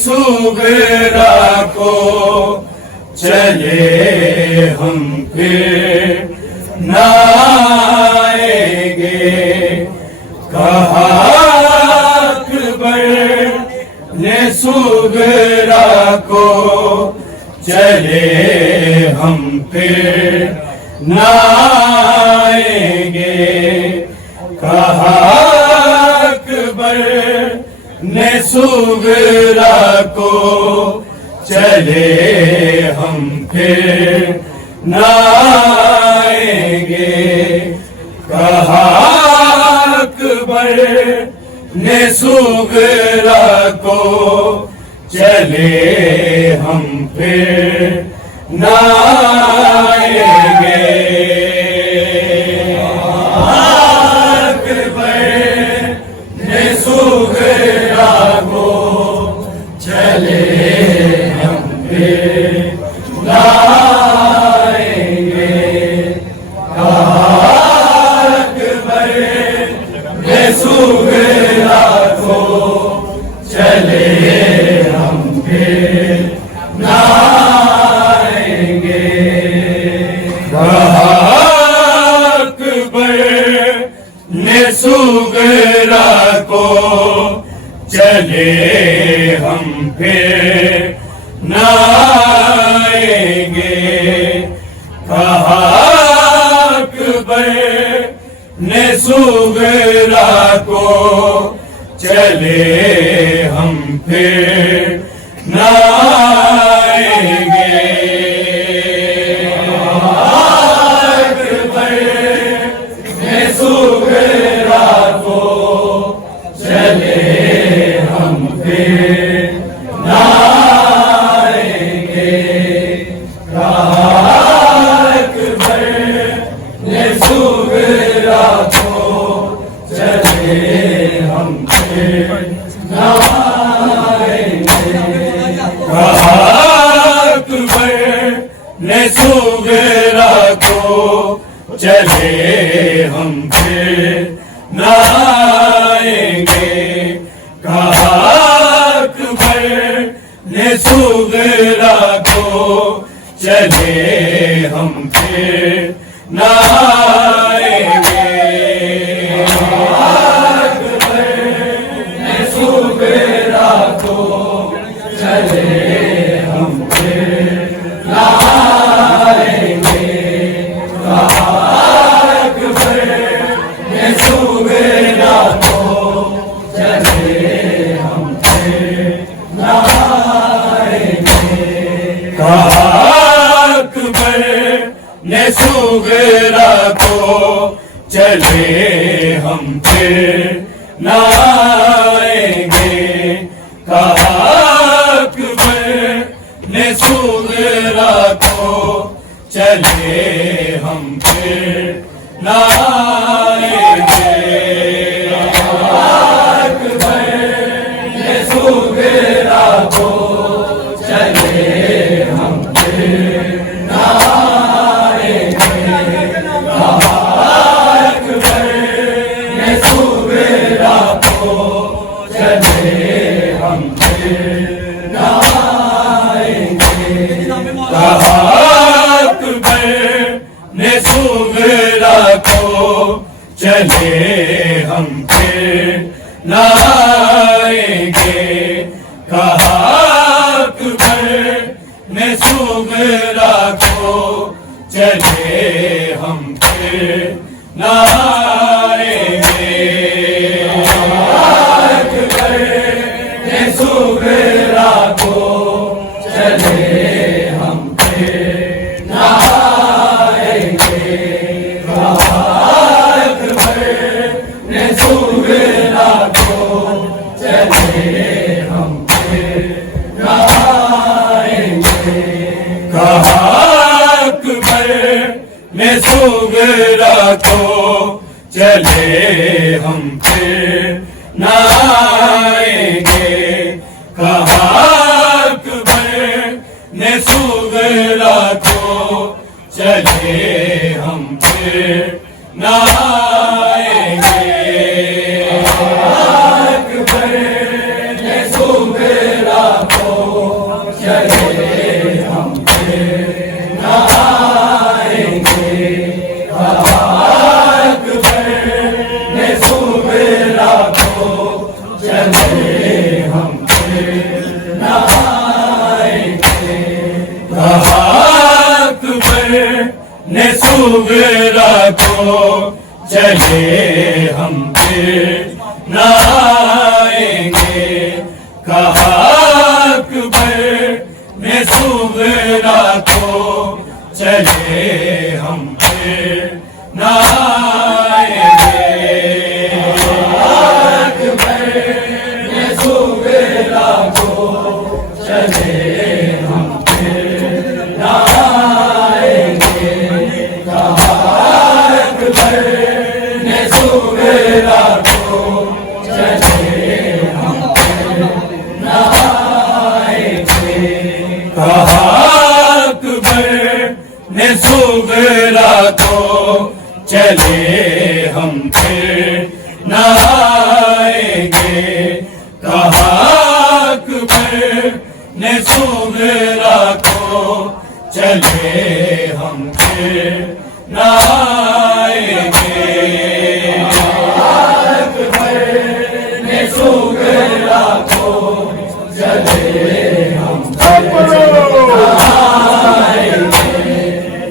सुगरा को चले हम फिर नाएंगे, कहा अकबर सुगरा को चले हम फिर नाएंगे। कहा अकबर ने सुगरा को चले हम फिर नाएंगे। कहा अकबर ने सुगरा को चले हम फिर नाएंगे। अकबर ने सुगरा को चले हम फिर नाएंगे। अकबर ने सुगरा को चले हम फिर नाएंगे। अकबर ने सुगरा को चले हम फिर नाएंगे। कहा अकबर ने सुगरा को चले हम फिर नाएंगे। अकबर ने सुगरा को चले हम फिर नाएंगे। अकबर ने सुगरा को चले हम फिर नाएंगे। अकबर ने सुगरा को चले हम फिर नाएंगे। कहा अकबर ने सुगरा को चले हम फिर नाएंगे। अकबर ने सुगरा को चले हम फिर नाएंगे। अकबर ने सुगरा को चले हम फिर नाएंगे। अकबर ने सुगरा को चले हम फिर नाएंगे। कहा अकबर ने सुगरा को चले हम फिर नाएंगे। अकबर ने सुगरा को चले हम फिर नाएंगे। अकबर ने सुगरा को चले हम फिर नाएंगे। अकबर ने सुगरा को चले हम फिर नाएंगे। कहा अकबर ने सुगरा को चले हम फिर नाएंगे। अकबर ने सुगरा को चले हम फिर नाएंगे। अकबर ने सुगरा को चले हम फिर नाएंगे। कहा अकबर ने सुगरा को चले हम फिर नाएंगे। कहा अकबर ने सुगरा को चले हम फिर नाएंगे। अकबर ने सुगरा को चले हम फिर नाएंगे। अकबर ने सुगरा सुगरा को चले हम फिर न आएंगे। कहा अकबर ने सुगरा को चले हम फिर न आएंगे। अकबर ने सुगरा को चले हम फिर न आएंगे। कहा अकबर ने सुगरा को चले हम फिर न आएंगे। कहा अकबर ने सुगरा को चले हम फिर न आएंगे। कहा अकबर ने सुगरा को चले हम फिर न आएंगे। अकबर ने सुगरा को चले हम फिर न आएंगे।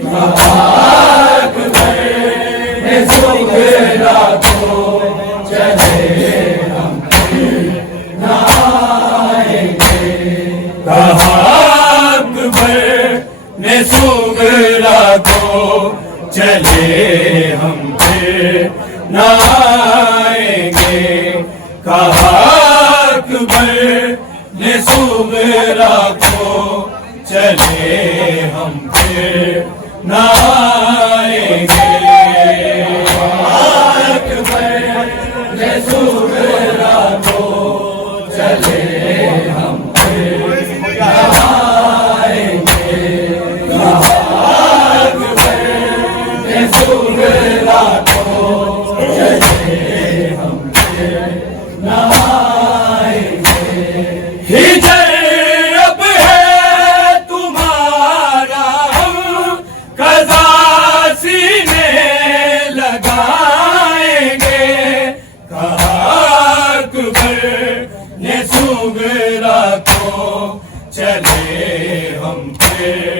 कहा अकबर ने सुगरा को चले हम फिर न आएंगे। कहा अकबर ने सुगरा को चले हम फिर न आएंगे। कहा अकबर ने सुगरा को चले हम फिर न आएंगे। अकबर ने सुगरा को चले हम फिर न आएंगे। कहा अकबर ने सुगरा को चले हम फिर न आएंगे। हिजर अब है तुम्हारा हम कज़ा सीने लगाएंगे। कहा अकबर ने सुगरा को चले हम फिर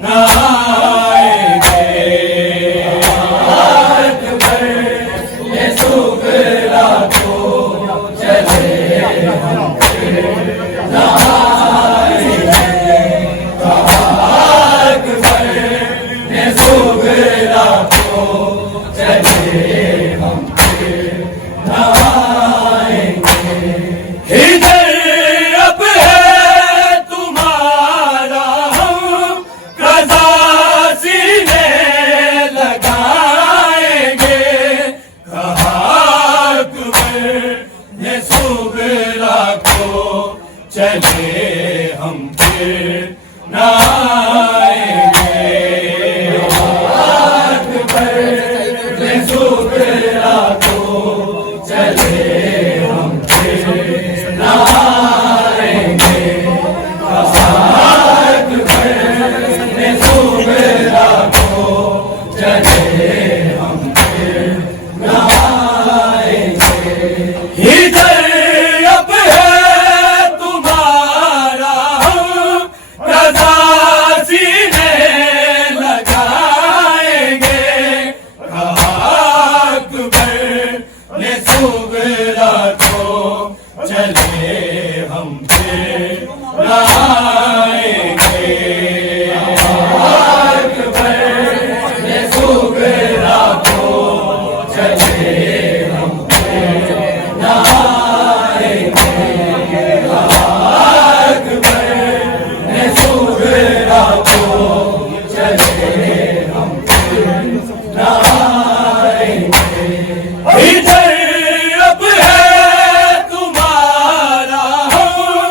न आएंगे। अकबर ने सुगरा को चले हम फिर न आएंगे। कहा अकबर ने सुगरा को चले हम फिर न आएंगे। हिजर अब है तुम्हारा हम कज़ा सीने लगाएंगे। कहा अकबर ने सुगरा को चले हम फिर न आएंगे। अकबर ने सुगरा को चले हम फिर न आएंगे। कहा अकबर ने सुगरा को चले हम फिर न आएंगे। हिजर अब है तुम्हारा हम कज़ा सीने लगाएंगे। कहा अकबर ने सुगरा को चले हम फिर न आएंगे। अकबर ने सुगरा को चले हम फिर न आएंगे। कहा अकबर ने सुगरा को चले हम फिर न आएंगे। हिजर अब है तुम्हारा हम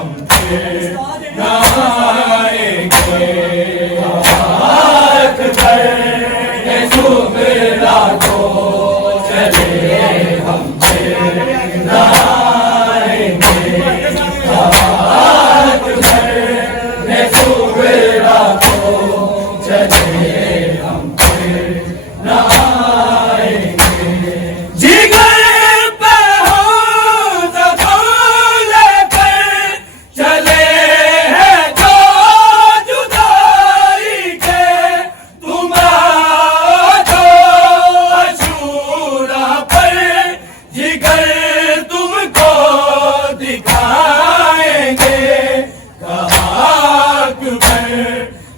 हम फिर नहाएंगे। हाथ भर सुगरा को चले हम फिर नहाएंगे। हाथ भर सुगरा को चले हम फिर नहाएंगे। जिगर पे हो दखल कर चले हैं जो जुदाई के, तुम जो अशूरा पर जिगर तुमको दिखाएंगे। कहा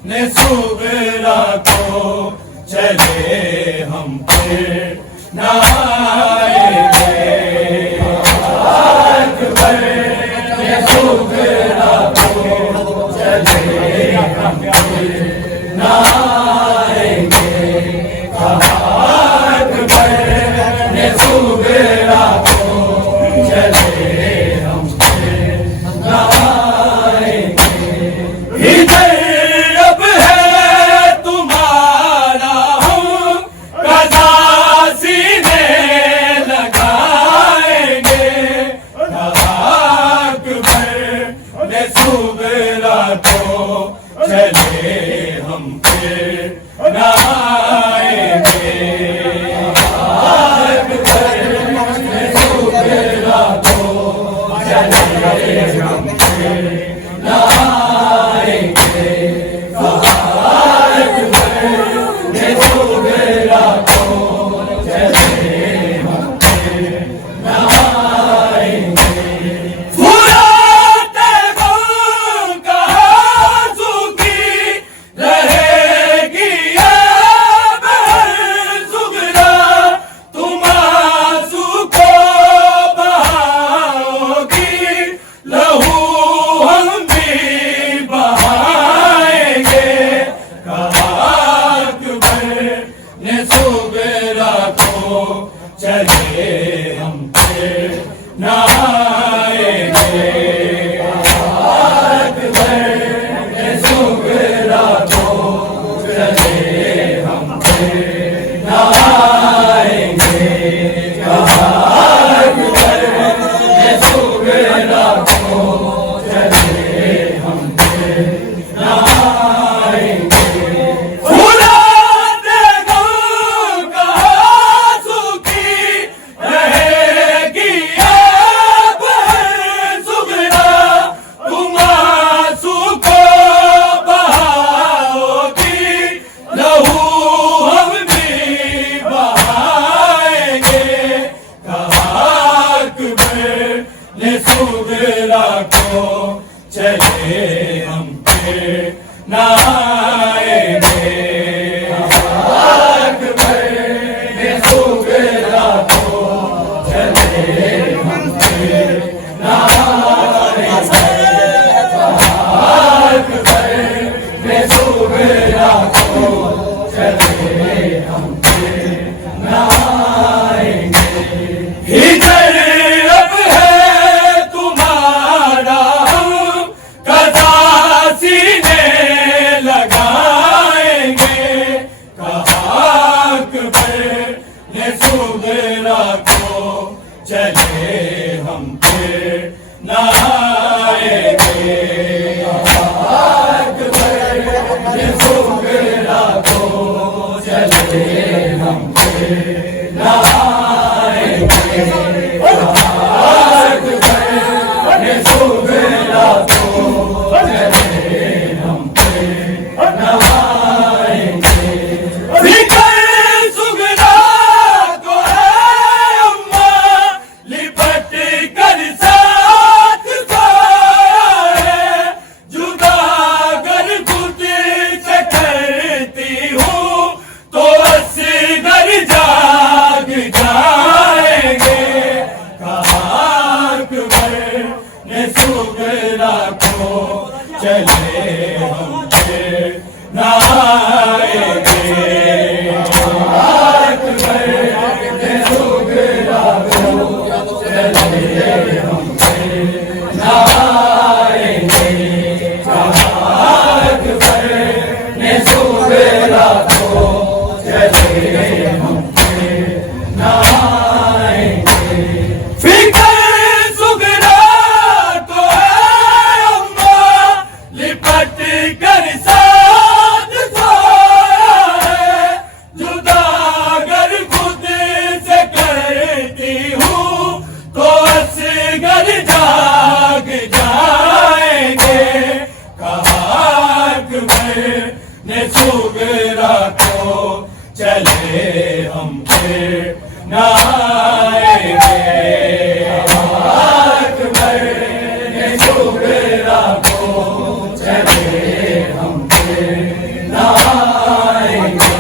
ने सुगरा को चले हम फिर नहाएंगे। अकबर ने सुगरा को चले हम फिर नहाएंगे। अकबर ने सुगरा को चले हम फिर नहाएंगे। इधर अब है तुम्हारा हूँ कज़ा सीने लगाएंगे। अकबर ने सुगरा को चले हम फिर नहाएंगे। अकबर ने सुगरा को चले हम फिर नहाएंगे। ने सुगरा को चले हम फिर नहाएंगे। फुराते गम का सूखी रहेगी ये बहर सुगरा, तुम आंसू को बहाओगी, लहू हम भी बहाएंगे। ने सुगरा को चले हम फिर नहाएंगे। अकबर ने सुगरा को चले हम फिर नहाएंगे। अकबर ने सुगरा को चले हम फिर नहाएंगे। ने सुगरा को चले हम फिर नहाएंगे। अकबर ने सुगरा को चले हम फिर नहाएंगे। अकबर ने सुगरा को चले हम फिर नहाएंगे। इधर अब है तुम्हारा हम कज़ा सीने लगाएंगे। कहा अकबर ने सुगरा को चले हम फिर नहाएंगे। अकबर ने सुगरा को चले हम फिर नहाएंगे। अकबर ने सुगरा को चले हम फिर नहाएंगे। फिकर सुगरा को है अम्मा लिपट कर साथ पाया है, जुदा कर खुद से करती हूँ तो असगर जाग जाएंगे। कहा अकबर ने सुगरा को चले हम फिर नहाएंगे। अकबर ने सुगरा को चले हम फिर नहाएंगे। हम फिर न आएंगे। अकबर ने सुगरा को चले हम फिर न आएंगे।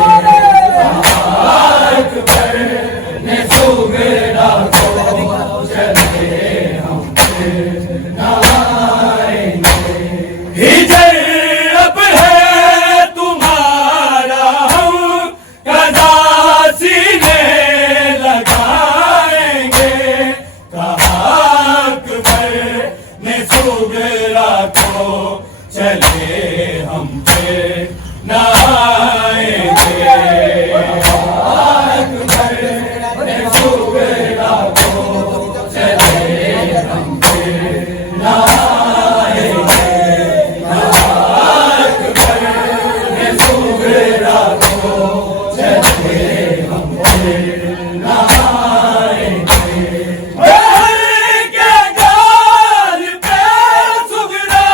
अकबर ने सुगरा को चले हम फिर न आएंगे। हिजर अब है तुम्हारा हम कदा सीने लगाएंगे। कहा अकबर ने सुगरा को चले हम फिर न आएंगे। अकबर ने सुगरा को चले हम फिर न आएंगे। अकबर ने सुगरा को चले हम फिर न आएंगे। बहर के गाल पे सुगरा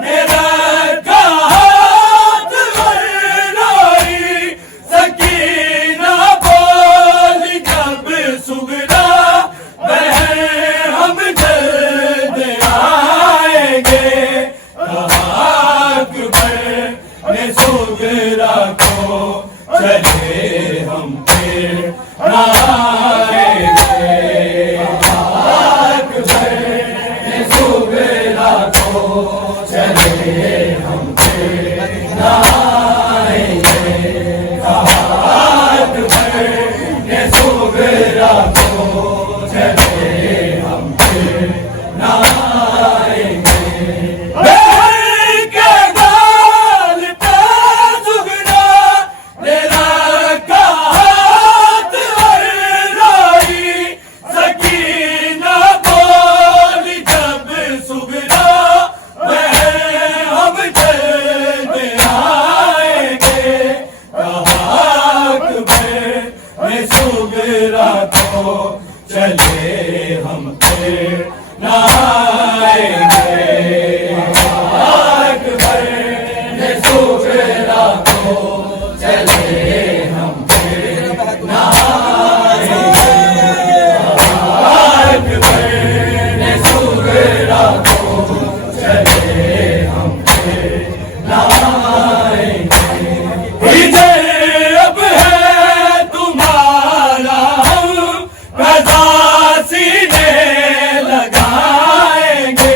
ने रखा हाथ वरनाई। सकीना बोली जब सुगरा बहन हम जल्द आएंगे। कहा अकबर ने सुगरा को चले हम फिर न आएंगे। अकबर ने सुगरा को चले हम फिर न आएंगे। अकबर ने सुगरा को चले हम फिर न आएंगे। बहर के गाल पे सुगरा ने रखा हाथ वरनाई। सकीना बोली जब सुगरा बहन हम जल्द आएंगे। कहा अकबर ने सुगरा को चले हम फिर न आएंगे। अकबर ने सुगरा को चले हम फिर न आएंगे। अकबर ने सुगरा को चले हम फिर न आएंगे। हिजर अब है तुम्हारा हम कदा सीने लगाएंगे।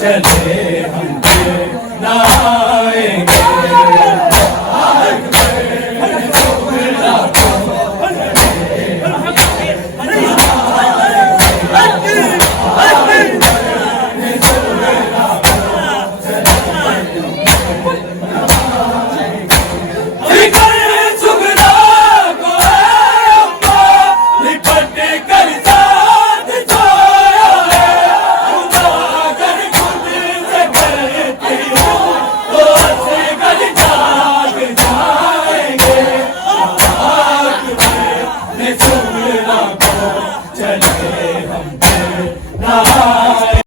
चले हम नहाएंगे।